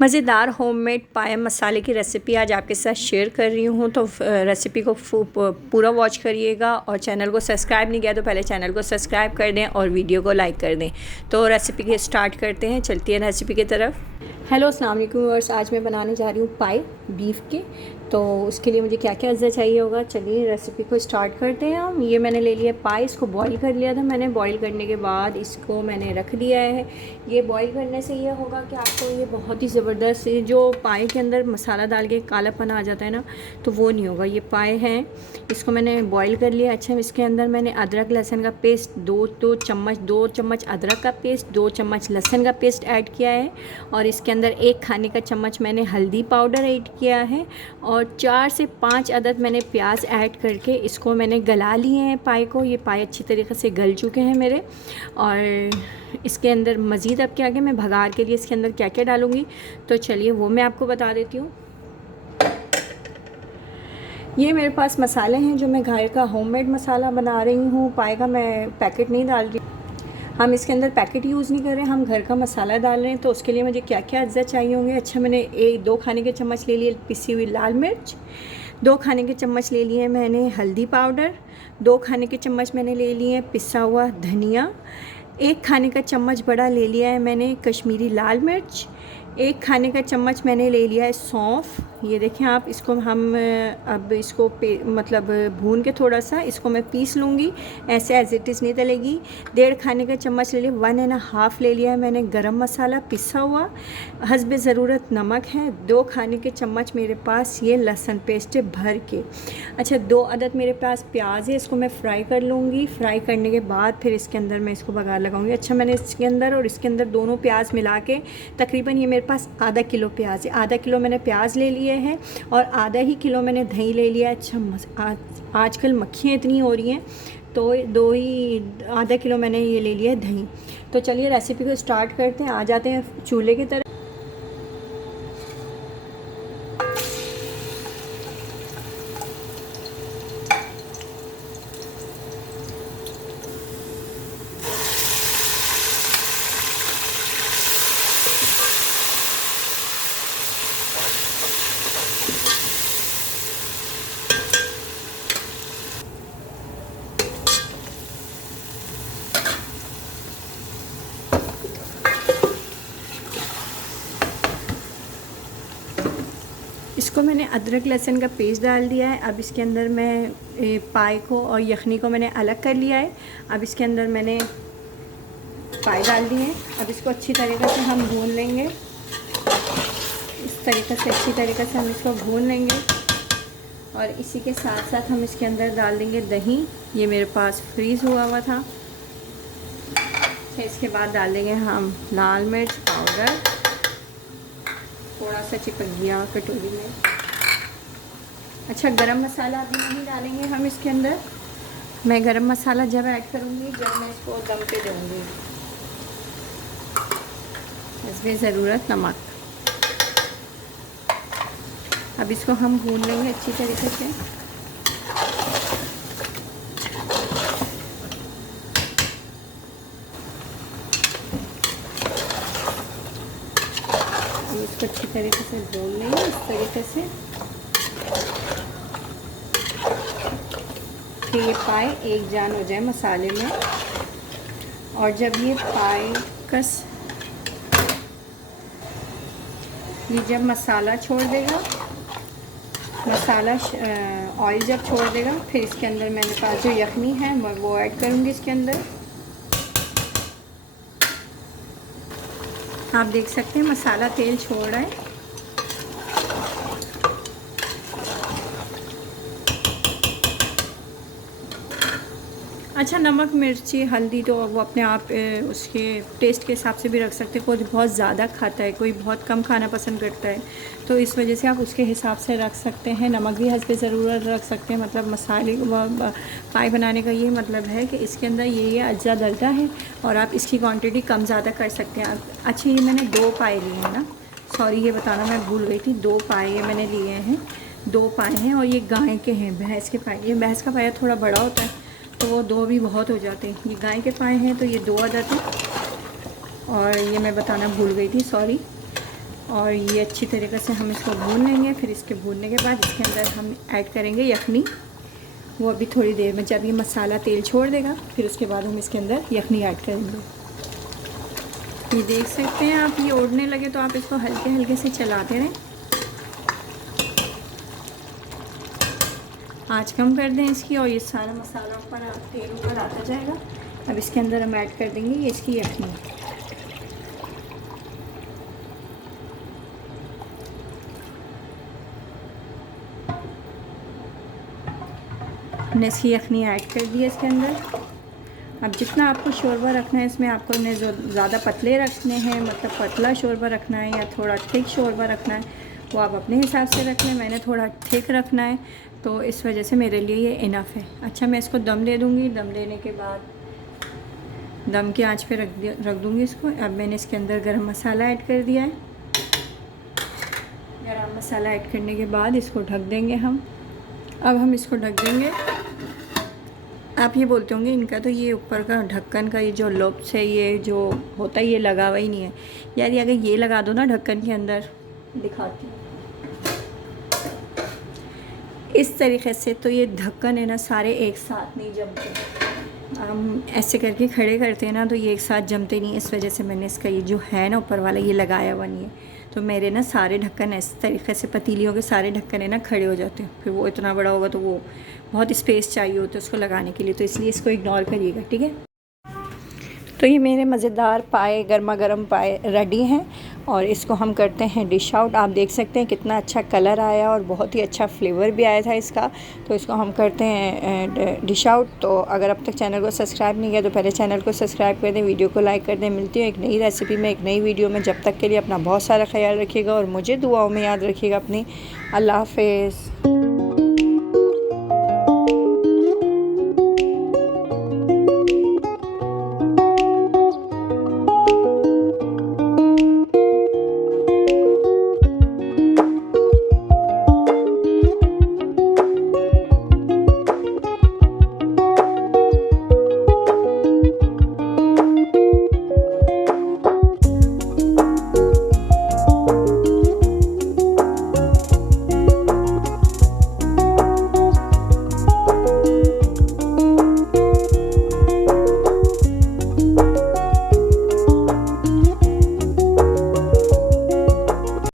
मज़ेदार होममेड पाया मसाले की रेसिपी आज आपके साथ शेयर कर रही हूँ। तो रेसिपी को पूरा वॉच करिएगा और चैनल को सब्सक्राइब नहीं किया तो पहले चैनल को सब्सक्राइब कर दें और वीडियो को लाइक कर दें। तो रेसिपी के स्टार्ट करते हैं, चलती है रेसिपी की तरफ। हेलो अस्सलाम वालेकुम व्यूअर्स, आज मैं बनाने जा रही हूँ पाए बीफ के। तो उसके लिए मुझे क्या क्या अज्जा चाहिए होगा, चलिए रेसिपी को स्टार्ट करते हैं हम। ये मैंने ले लिया पाए, इसको बॉईल कर लिया था मैंने। बॉईल करने के बाद इसको मैंने रख दिया है। ये बॉईल करने से ये होगा कि आपको ये बहुत ही ज़बरदस्त, जो पाए के अंदर मसाला डाल के कालापन आ जाता है ना, तो वो नहीं होगा। ये पाए हैं, इसको मैंने बॉईल कर लिया। अच्छा, इसके अंदर मैंने अदरक लहसुन का पेस्ट दो चम्मच अदरक का पेस्ट, 2 चम्मच लहसुन का पेस्ट ऐड किया है। और इसके अंदर 1 खाने का चम्मच मैंने हल्दी पाउडर ऐड किया है। और 4 से 5 अदद मैंने प्याज ऐड करके इसको मैंने गला लिए हैं पाए को। ये पाए अच्छी तरीके से गल चुके हैं मेरे। और इसके अंदर मज़ीद अब क्या आगे मैं भगार के लिए इसके अंदर क्या क्या डालूँगी, तो चलिए वो मैं आपको बता देती हूँ। ये मेरे पास मसाले हैं जो मैं घर का होममेड मसाला बना रही हूँ। पाए का मैं पैकेट नहीं डाल रही, हम इसके अंदर पैकेट यूज़ नहीं कर रहे हैं, हम घर का मसाला डाल रहे हैं। तो उसके लिए मुझे क्या क्या अज्जा चाहिए होंगे। अच्छा, मैंने 2 खाने के चम्मच ले लिए पिसी हुई लाल मिर्च, 2 खाने के चम्मच ले लिए मैंने हल्दी पाउडर, 2 खाने के चम्मच मैंने ले लिए पिसा हुआ धनिया, 1 खाने का चम्मच बड़ा ले लिया है मैंने कश्मीरी लाल मिर्च, 1 खाने का चम्मच मैंने ले लिया है सौंफ। ये देखें आप, इसको हम अब इसको मतलब भून के थोड़ा सा इसको मैं पीस लूँगी, ऐसे एज इट इज़ नहीं डलेगी। 1.5 खाने का चम्मच ले लिया, 1.5 ले लिया है मैंने गरम मसाला पिसा हुआ, हस्बे ज़रूरत नमक है। 2 खाने के चम्मच मेरे पास ये लहसुन पेस्ट है भर के। अच्छा, 2 अदद मेरे पास प्याज है, इसको मैं फ्राई कर लूँगी। फ्राई करने के बाद फिर इसके अंदर मैं इसको बघार लगाऊँगी। अच्छा, मैंने इसके अंदर और इसके अंदर दोनों प्याज मिला के तकरीबन ये मेरे पास आधा किलो प्याज है। आधा किलो मैंने प्याज ले लिए हैं और आधा ही किलो मैंने दही ले लिया। अच्छा, आजकल मक्खियाँ इतनी हो रही हैं तो आधा किलो मैंने ये ले लिया है दही। तो चलिए रेसिपी को स्टार्ट करते हैं, आ जाते हैं चूल्हे की तरफ। इसको मैंने अदरक लहसुन का पेस्ट डाल दिया है। अब इसके अंदर मैं पाए को और यखनी को मैंने अलग कर लिया है। अब इसके अंदर मैंने पाए डाल दिए हैं। अब इसको अच्छी तरीक़े से हम भून लेंगे, इस तरीक़े से अच्छी तरीक़े से हम इसको भून लेंगे। और इसी के साथ साथ हम इसके अंदर डाल देंगे दही, ये मेरे पास फ्रीज़ हुआ हुआ था। इसके बाद डाल देंगे हम लाल मिर्च पाउडर, थोड़ा सा चिपक गया कटोरी में। अच्छा, गरम मसाला अभी नहीं डालेंगे हम इसके अंदर, मैं गरम मसाला जब ऐड करूँगी जब मैं इसको दम पे दूँगी। इसमें ज़रूरत नमक। अब इसको हम भून लेंगे अच्छी तरीके से। इसको अच्छी तरीके से भून लेंगे इस तरीके से कि ये पाए एक जान हो जाए मसाले में। और जब ये पाए ये जब मसाला छोड़ देगा, मसाला ऑयल जब छोड़ देगा, फिर इसके अंदर मेरे पास जो यखनी है मैं वो ऐड करूँगी इसके अंदर। आप देख सकते हैं मसाला तेल छोड़ रहा है। अच्छा, नमक मिर्ची हल्दी तो वो अपने आप उसके टेस्ट के हिसाब से भी रख सकते हैं। कोई बहुत ज़्यादा खाता है, कोई बहुत कम खाना पसंद करता है, तो इस वजह से आप उसके हिसाब से रख सकते हैं। नमक भी हस्बे ज़रूरत रख सकते हैं। मतलब मसाले पाए बनाने का ये मतलब है कि इसके अंदर ये अज्जा डलता है और आप इसकी क्वांटिटी कम ज़्यादा कर सकते हैं। अच्छा, ये मैंने 2 पाए लिए हैं ना, सॉरी ये बताना मैं भूल गई थी। 2 पाए ये मैंने लिए हैं, 2 पाए हैं और ये गाय के हैं, भैंस के पाए। ये भैंस का पाया थोड़ा बड़ा होता है तो वो 2 भी बहुत हो जाते हैं। ये गाय के पाए हैं तो ये 2 आ जाते हैं। और ये मैं बताना भूल गई थी, सॉरी। और ये अच्छी तरीके से हम इसको भून लेंगे। फिर इसके भूनने के बाद इसके अंदर हम ऐड करेंगे यखनी। वो अभी थोड़ी देर में जब ये मसाला तेल छोड़ देगा फिर उसके बाद हम इसके अंदर यखनी ऐड करेंगे। ये देख सकते हैं आप, ये उड़ने लगे तो आप इसको हल्के हल्के से चलाते रहें। आँच कम कर दें इसकी और ये सारा मसाला ऊपर तेल ऊपर आता जाएगा। अब इसके अंदर हम ऐड कर देंगे ये इसकी यखनी। हमने इसकी यखनी ऐड कर दी है इसके अंदर। अब जितना आपको शोरबा रखना है इसमें, आपको उन्हें जो ज़्यादा पतले रखने हैं, मतलब पतला शोरबा रखना है या थोड़ा थिक शोरबा रखना है, वो आप अपने हिसाब से रख लें। मैंने थोड़ा थिक रखना है तो इस वजह से मेरे लिए ये इनफ है। अच्छा, मैं इसको दम दे दूँगी। दम देने के बाद दम की आंच पे रख दूँगी इसको। अब मैंने इसके अंदर गरम मसाला ऐड कर दिया है। गरम मसाला ऐड करने के बाद इसको ढक देंगे हम। अब हम इसको ढक देंगे। आप ये बोलते होंगे इनका तो ये ऊपर का ढक्कन का ये जो लॉब्स है, ये जो होता है ये लगा हुआ ही नहीं है। यार ये अगर ये लगा दो ना ढक्कन के अंदर, दिखाती हूँ इस तरीके से, तो ये ढक्कन है ना सारे एक साथ नहीं जमते। हम ऐसे करके खड़े करते हैं ना तो ये एक साथ जमते नहीं। इस वजह से मैंने इसका ये जो है ना ऊपर वाला ये लगाया हुआ नहीं है। तो मेरे ना सारे ढक्कन इस तरीके से, पतीलियों के सारे ढक्कन है ना खड़े हो जाते हैं। फिर वो इतना बड़ा होगा तो वो बहुत स्पेस चाहिए होता है उसको लगाने के लिए, तो इसलिए इसको इग्नोर करिएगा, ठीक है। तो ये मेरे मज़ेदार पाए, गर्मा गर्म पाए रेडी हैं और इसको हम करते हैं डिश आउट। आप देख सकते हैं कितना अच्छा कलर आया और बहुत ही अच्छा फ्लेवर भी आया था इसका। तो इसको हम करते हैं डिश आउट। तो अगर अब तक चैनल को सब्सक्राइब नहीं किया तो पहले चैनल को सब्सक्राइब कर दें, वीडियो को लाइक कर दें। मिलती हूँ एक नई रेसिपी में, एक नई वीडियो में। जब तक के लिए अपना बहुत सारा ख्याल रखिएगा और मुझे दुआओं में याद रखिएगा अपनी। अल्लाह हाफ़िज़।